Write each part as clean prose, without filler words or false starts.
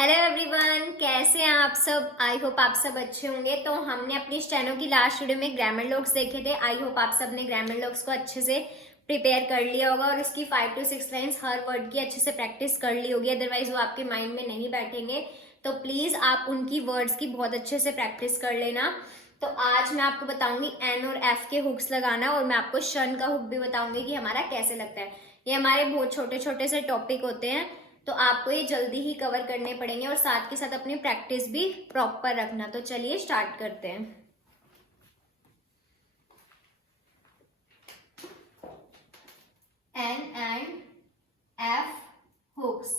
Hello everyone, कैसे हैं आप सब। आई होप आप सब अच्छे होंगे। तो हमने अपनी स्टेनो की लास्ट वीडियो में ग्रामर लॉग्स देखे थे। आई होप आप सब ने ग्रामर लॉग्स को अच्छे से प्रिपेयर कर लिया होगा और उसकी 5 to 6 लाइन्स हर वर्ड की अच्छे से प्रैक्टिस कर ली होगी, अदरवाइज वो आपके माइंड में नहीं बैठेंगे। तो प्लीज आप उनकी वर्ड्स की बहुत अच्छे से प्रैक्टिस कर लेना। तो आज मैं आपको बताऊंगी एन और एफ के हुक्स लगाना, और मैं आपको शन का हुक भी बताऊंगी कि हमारा कैसे लगता है। ये हमारे बहुत छोटे छोटे से टॉपिक होते हैं, तो आपको ये जल्दी ही कवर करने पड़ेंगे और साथ के साथ अपनी प्रैक्टिस भी प्रॉपर रखना। तो चलिए स्टार्ट करते हैं। N and F hooks.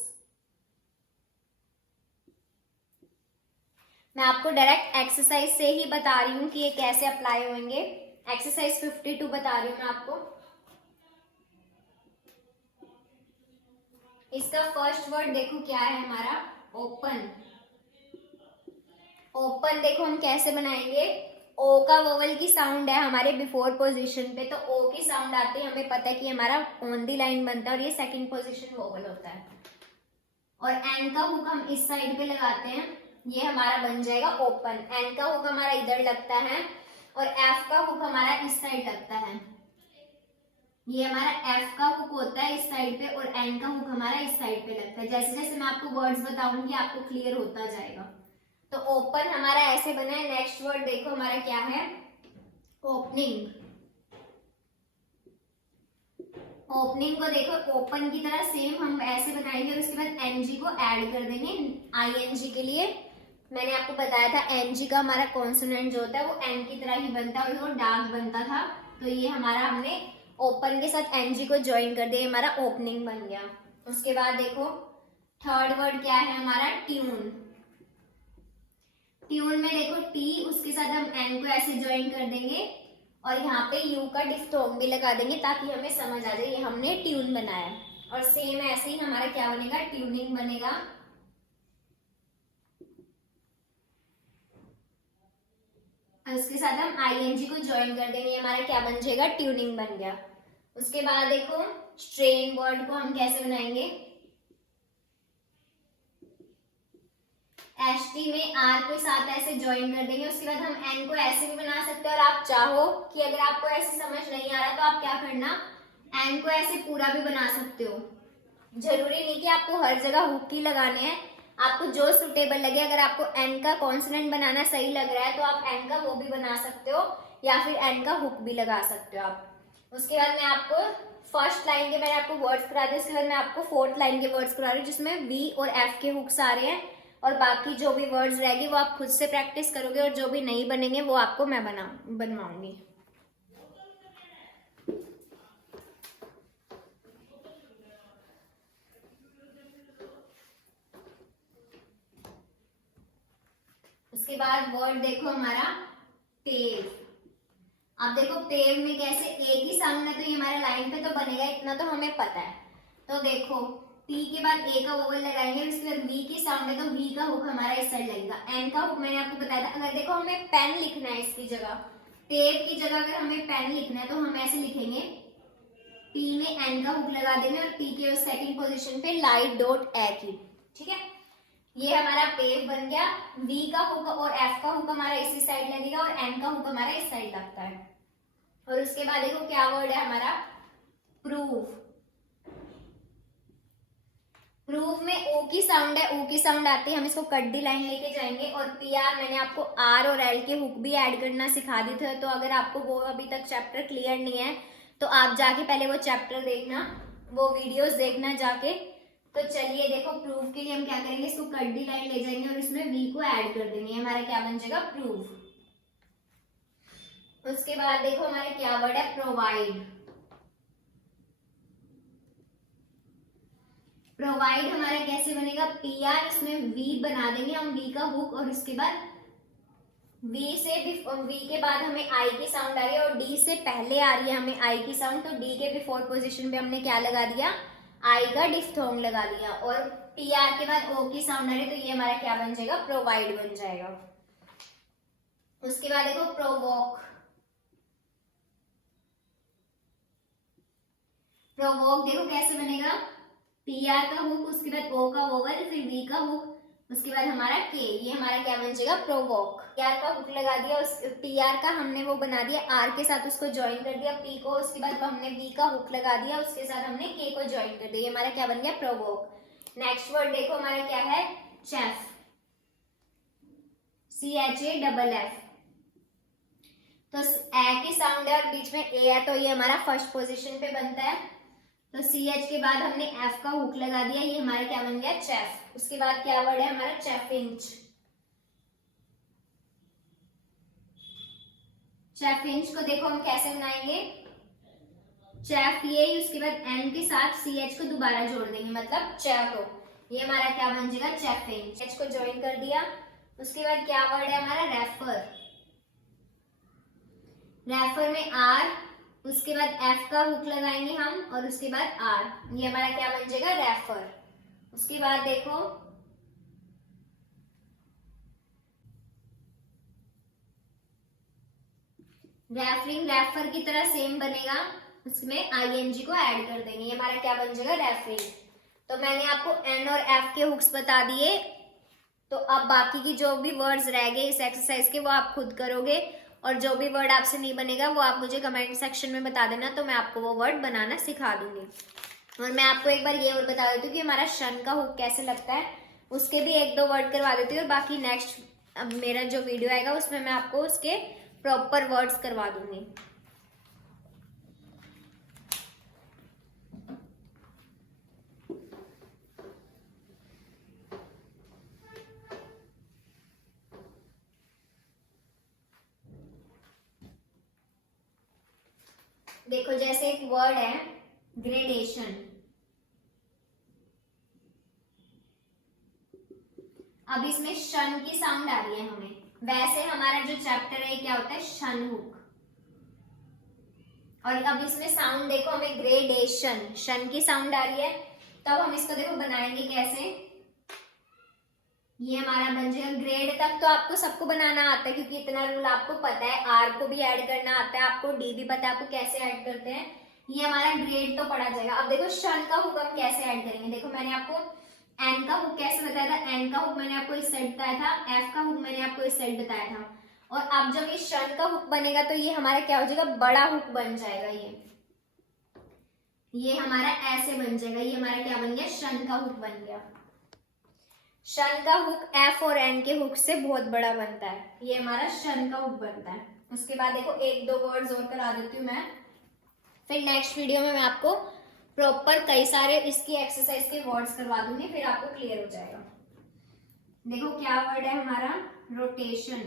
मैं आपको डायरेक्ट एक्सरसाइज से ही बता रही हूँ कि ये कैसे अप्लाई होंगे। एक्सरसाइज 52 बता रही हूँ मैं आपको। इसका फर्स्ट वर्ड देखो क्या है हमारा, ओपन। ओपन देखो हम कैसे बनाएंगे। ओ का वोवल की साउंड है हमारे बिफोर पोजीशन पे, तो ओ की साउंड आती है, हमें पता है कि हमारा ऑन दी लाइन बनता है और ये सेकंड पोजीशन वोवल होता है। और एन का हुक हम इस साइड पे लगाते हैं, ये हमारा बन जाएगा ओपन। एन का हुक हमारा इधर लगता है और एफ का हुक हमारा इस साइड लगता है। ये हमारा एफ का हुक होता है इस साइड पे और एन का हुक हमारा इस साइड पे लगता है। जैसे जैसे मैं आपको वर्ड्स बताऊंगी आपको क्लियर होता जाएगा। तो ओपन हमारा ऐसे बना है। नेक्स्ट वर्ड देखो हमारा क्या है, ओपनिंग। ओपनिंग को देखो ओपन की तरह सेम हम ऐसे बनाएंगे और उसके बाद एनजी को ऐड कर देंगे आईएनजी के लिए। मैंने आपको बताया था एनजी का हमारा कॉन्सोनेंट जो होता है वो एन की तरह ही बनता है और वो डार्क बनता था। तो ये हमारा हमने ओपन के साथ एनजी को ज्वाइन कर दिया, हमारा ओपनिंग बन गया। उसके बाद देखो थर्ड वर्ड क्या है हमारा, ट्यून। ट्यून में देखो टी, उसके साथ हम एन को ऐसे ज्वाइन कर देंगे और यहाँ पे यू का डिफ्थोंग भी लगा देंगे ताकि हमें समझ आ जाए ये हमने ट्यून बनाया। और सेम ऐसे ही हमारा क्या बनेगा, ट्यूनिंग बनेगा। और उसके साथ हम आईएनजी को ज्वाइन कर देंगे, हमारा क्या बन जाएगा, ट्यूनिंग बन गया। उसके बाद देखो स्ट्रेन वर्ड को हम कैसे बनाएंगे। एच टी में आर को साथ ऐसे ज्वाइन कर देंगे। उसके बाद हम एन को ऐसे भी बना सकते हैं और आप चाहो कि अगर आपको ऐसे समझ नहीं आ रहा तो आप क्या करना, एन को ऐसे पूरा भी बना सकते हो। जरूरी नहीं कि आपको हर जगह हुक ही लगाने हैं, आपको जो सुटेबल लगे। अगर आपको एन का कॉन्सोनेंट बनाना सही लग रहा है तो आप एन का वो भी बना सकते हो या फिर एन का हुक भी लगा सकते हो आप। उसके बाद मैं आपको फर्स्ट लाइन के मैंने आपको वर्ड्स करा दिए, उसके बाद मैं आपको फोर्थ लाइन के वर्ड्स करा रही हूँ जिसमें वी और एफ के हुक्स आ रहे हैं। और बाकी जो भी वर्ड्स रहेगी वो आप खुद से प्रैक्टिस करोगे और जो भी नहीं बनेंगे वो आपको मैं बनवाऊंगी। उसके बाद वर्ड देखो हमारा पेव। अब देखो पेव में कैसे, एक ही साउंड है तो ये हमारे लाइन पे तो बनेगा, इतना तो हमें पता है। तो देखो टी के बाद ए का वोवल लगाएंगे, उसके बाद वी की साउंड है तो वी का हुक हमारा इस साइड लगेगा। एन का हुक मैंने आपको बताया था। अगर देखो हमें पेन लिखना है इसकी जगह, पेव की जगह अगर हमें पेन लिखना है तो हम ऐसे लिखेंगे, पी में एन का हुक लगा देंगे और पी के सेकंड पोजीशन पे लाइट डॉट ए की। ठीक है, ये हमारा पेव बन गया। वी का हुक और एफ का हुक हमारा इसी साइड लगेगा और एन का हुक हमारा इस साइड लगता है। और उसके बाद देखो क्या वर्ड है हमारा, प्रूफ। प्रूफ में ओ की साउंड है, ओ की साउंड आती है, हम इसको कट दी लाइन लेके जाएंगे। और पी आर मैंने आपको आर और एल के हुक भी ऐड करना सिखा दिए थे, तो अगर आपको वो अभी तक चैप्टर क्लियर नहीं है तो आप जाके पहले वो चैप्टर देखना, वो वीडियोस देखना जाके। तो चलिए देखो प्रूफ के लिए हम क्या करेंगे, इसको कट दी लाइन ले जाएंगे और इसमें वी को ऐड कर देंगे, हमारा क्या बन जाएगा, प्रूफ। उसके बाद देखो हमारा क्या वर्ड है, प्रोवाइड। प्रोवाइड हमारा कैसे बनेगा, पी आर, इसमें वी बना देंगे हम, वी का हुक, और उसके बाद वी से वी के बाद हमें आई की साउंड आ रही है और डी से पहले आ रही है हमें आई की साउंड, तो डी के बिफोर पोजीशन पे हमने क्या लगा दिया, आई का डिफ्थोंग लगा दिया। और पी आर के बाद ओ की साउंड आ रही है तो ये हमारा क्या बन जाएगा, प्रोवाइड बन जाएगा। उसके बाद देखो प्रोवोक। प्रोवोक देखो कैसे बनेगा, पी आर का हुक, उसके बाद ओ का वोवल, फिर वी का हुक, उसके बाद हमारा के, ये हमारा क्या बन जाएगा प्रोवोक। टीआर का हुक लगा दिया, उस टीआर का हमने वो बना दिया आर के साथ, उसको ज्वाइन कर दिया पी को, उसके बाद हमने बी का हुक लगा दिया, उसके साथ हमने के को ज्वाइन कर दिया, ये हमारा क्या बन गया प्रोवोक। नेक्स्ट वर्ड देखो हमारा क्या है चेफ, CHAFF। तो ए की साउंड है और बीच में ए है, तो ये हमारा फर्स्ट पोजीशन पे बनता है। तो CH के बाद हमने F का हुक लगा दिया, ये हमारा क्या बन गया चेफ। उसके बाद क्या वर्ड है हमारा चेफिंच, चेफिंच को देखो हम कैसे बनाएंगे, चेफ ये, उसके बाद N के साथ CH को दोबारा जोड़ देंगे, मतलब चेफो, ये हमारा क्या बन जाएगा चेफिंच। H को ज्वाइन कर दिया, उसके बाद क्या वर्ड है हमारा रेफर, रेफर में R, उसके बाद F का हुक लगाएंगे हम और उसके बाद R, ये हमारा क्या बन जाएगा रेफर। उसके बाद देखो रेफरिंग, रेफर की तरह सेम बनेगा, उसमें ING को ऐड कर देंगे, ये हमारा क्या बन जाएगा रेफरिंग। तो मैंने आपको N और F के हुक्स बता दिए, तो अब बाकी की जो भी वर्ड्स रह गए इस एक्सरसाइज के वो आप खुद करोगे, और जो भी वर्ड आपसे नहीं बनेगा वो आप मुझे कमेंट सेक्शन में बता देना, तो मैं आपको वो वर्ड बनाना सिखा दूंगी। और मैं आपको एक बार ये और बता देती हूँ कि हमारा शन का हुक कैसे लगता है, उसके भी एक दो वर्ड करवा देती हूँ, और बाकी नेक्स्ट अब मेरा जो वीडियो आएगा उसमें मैं आपको उसके प्रॉपर वर्ड्स करवा दूंगी। देखो जैसे एक वर्ड है ग्रेडेशन, अब इसमें शन की साउंड आ रही है हमें, वैसे हमारा जो चैप्टर है क्या होता है शन हुक, और अब इसमें साउंड देखो हमें ग्रेडेशन, शन की साउंड आ रही है, तब हम इसको देखो बनाएंगे कैसे, ये हमारा बन जाएगा ग्रेड तक तो आपको सबको बनाना आता है क्योंकि इतना रूल आपको पता है, आर को भी ऐड करना आता है आपको, डी भी पता है आपको कैसे ऐड करते हैं, ये हमारा ग्रेड तो पढ़ा जाएगा। अब देखो शन का हुक हम कैसे ऐड करेंगे, देखो मैंने आपको एन का हुक कैसे बताया था, एन का हुक मैंने आपको इस साइड बताया था, एफ का हुक मैंने आपको इस साइड बताया था, और अब जब ये शन का हुक बनेगा तो ये हमारा क्या हो जाएगा बड़ा हुक बन जाएगा, ये हमारा ऐसे बन जाएगा, ये हमारा क्या बन गया शन का हुक बन गया। शन का हुक एफ और एन के हुक से बहुत बड़ा बनता है, ये हमारा शन का हुक बनता है। उसके बाद देखो एक दो वर्ड्स और करा देती हूँ मैं, फिर नेक्स्ट वीडियो में मैं आपको प्रॉपर कई सारे इसकी एक्सरसाइज के वर्ड्स करवा दूंगी, फिर आपको क्लियर हो जाएगा। देखो क्या वर्ड है हमारा रोटेशन,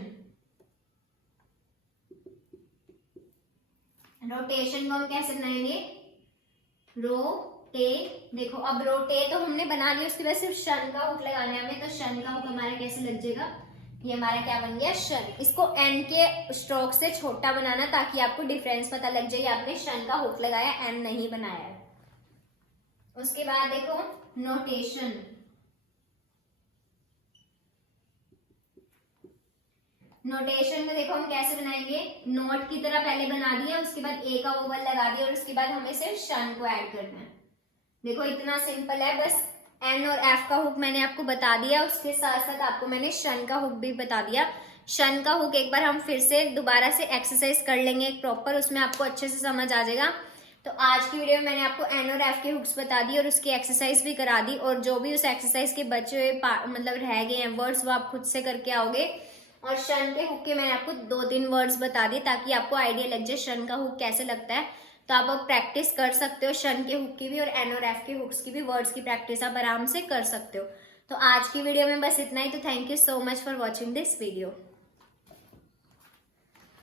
रोटेशन को हम कैसे बनाएंगे रोटे, देखो अब रोटे तो हमने बना लिया, उसके बाद सिर्फ शन का हुक लगाना है हमें, तो शन का हुक हमारा कैसे लग जाएगा, ये हमारा क्या बन गया शन। इसको एन के स्ट्रोक से छोटा बनाना ताकि आपको डिफरेंस पता लग जाए, आपने शन का हुक लगाया एन नहीं बनाया है। उसके बाद देखो नोटेशन, नोटेशन को देखो हम कैसे बनाएंगे, नोट की तरह पहले बना दिया, उसके बाद ए का ओवल लगा दिया और उसके बाद हमें सिर्फ शन को ऐड करना है। देखो इतना सिंपल है, बस एन और एफ का हुक मैंने आपको बता दिया, उसके साथ साथ आपको मैंने शन का हुक भी बता दिया। शन का हुक एक बार हम फिर से दोबारा से एक्सरसाइज कर लेंगे एक प्रॉपर, उसमें आपको अच्छे से समझ आ जाएगा। तो आज की वीडियो में मैंने आपको एन और एफ के हुक्स बता दी और उसकी एक्सरसाइज भी करा दी, और जो भी उस एक्सरसाइज के बचे हुए मतलब रह गए हैं वर्ड्स वो आप खुद से करके आओगे। और शन के हुक के मैंने आपको 2-3 वर्ड्स बता दिए ताकि आपको आइडिया लग जाए शन का हुक कैसे लगता है। तो आप अब प्रैक्टिस कर सकते हो शन के हुक की भी और एन और एफ के हुक्स की भी, वर्ड्स की प्रैक्टिस आप आराम से कर सकते हो। तो आज की वीडियो में बस इतना ही। तो thank you so much for watching this video.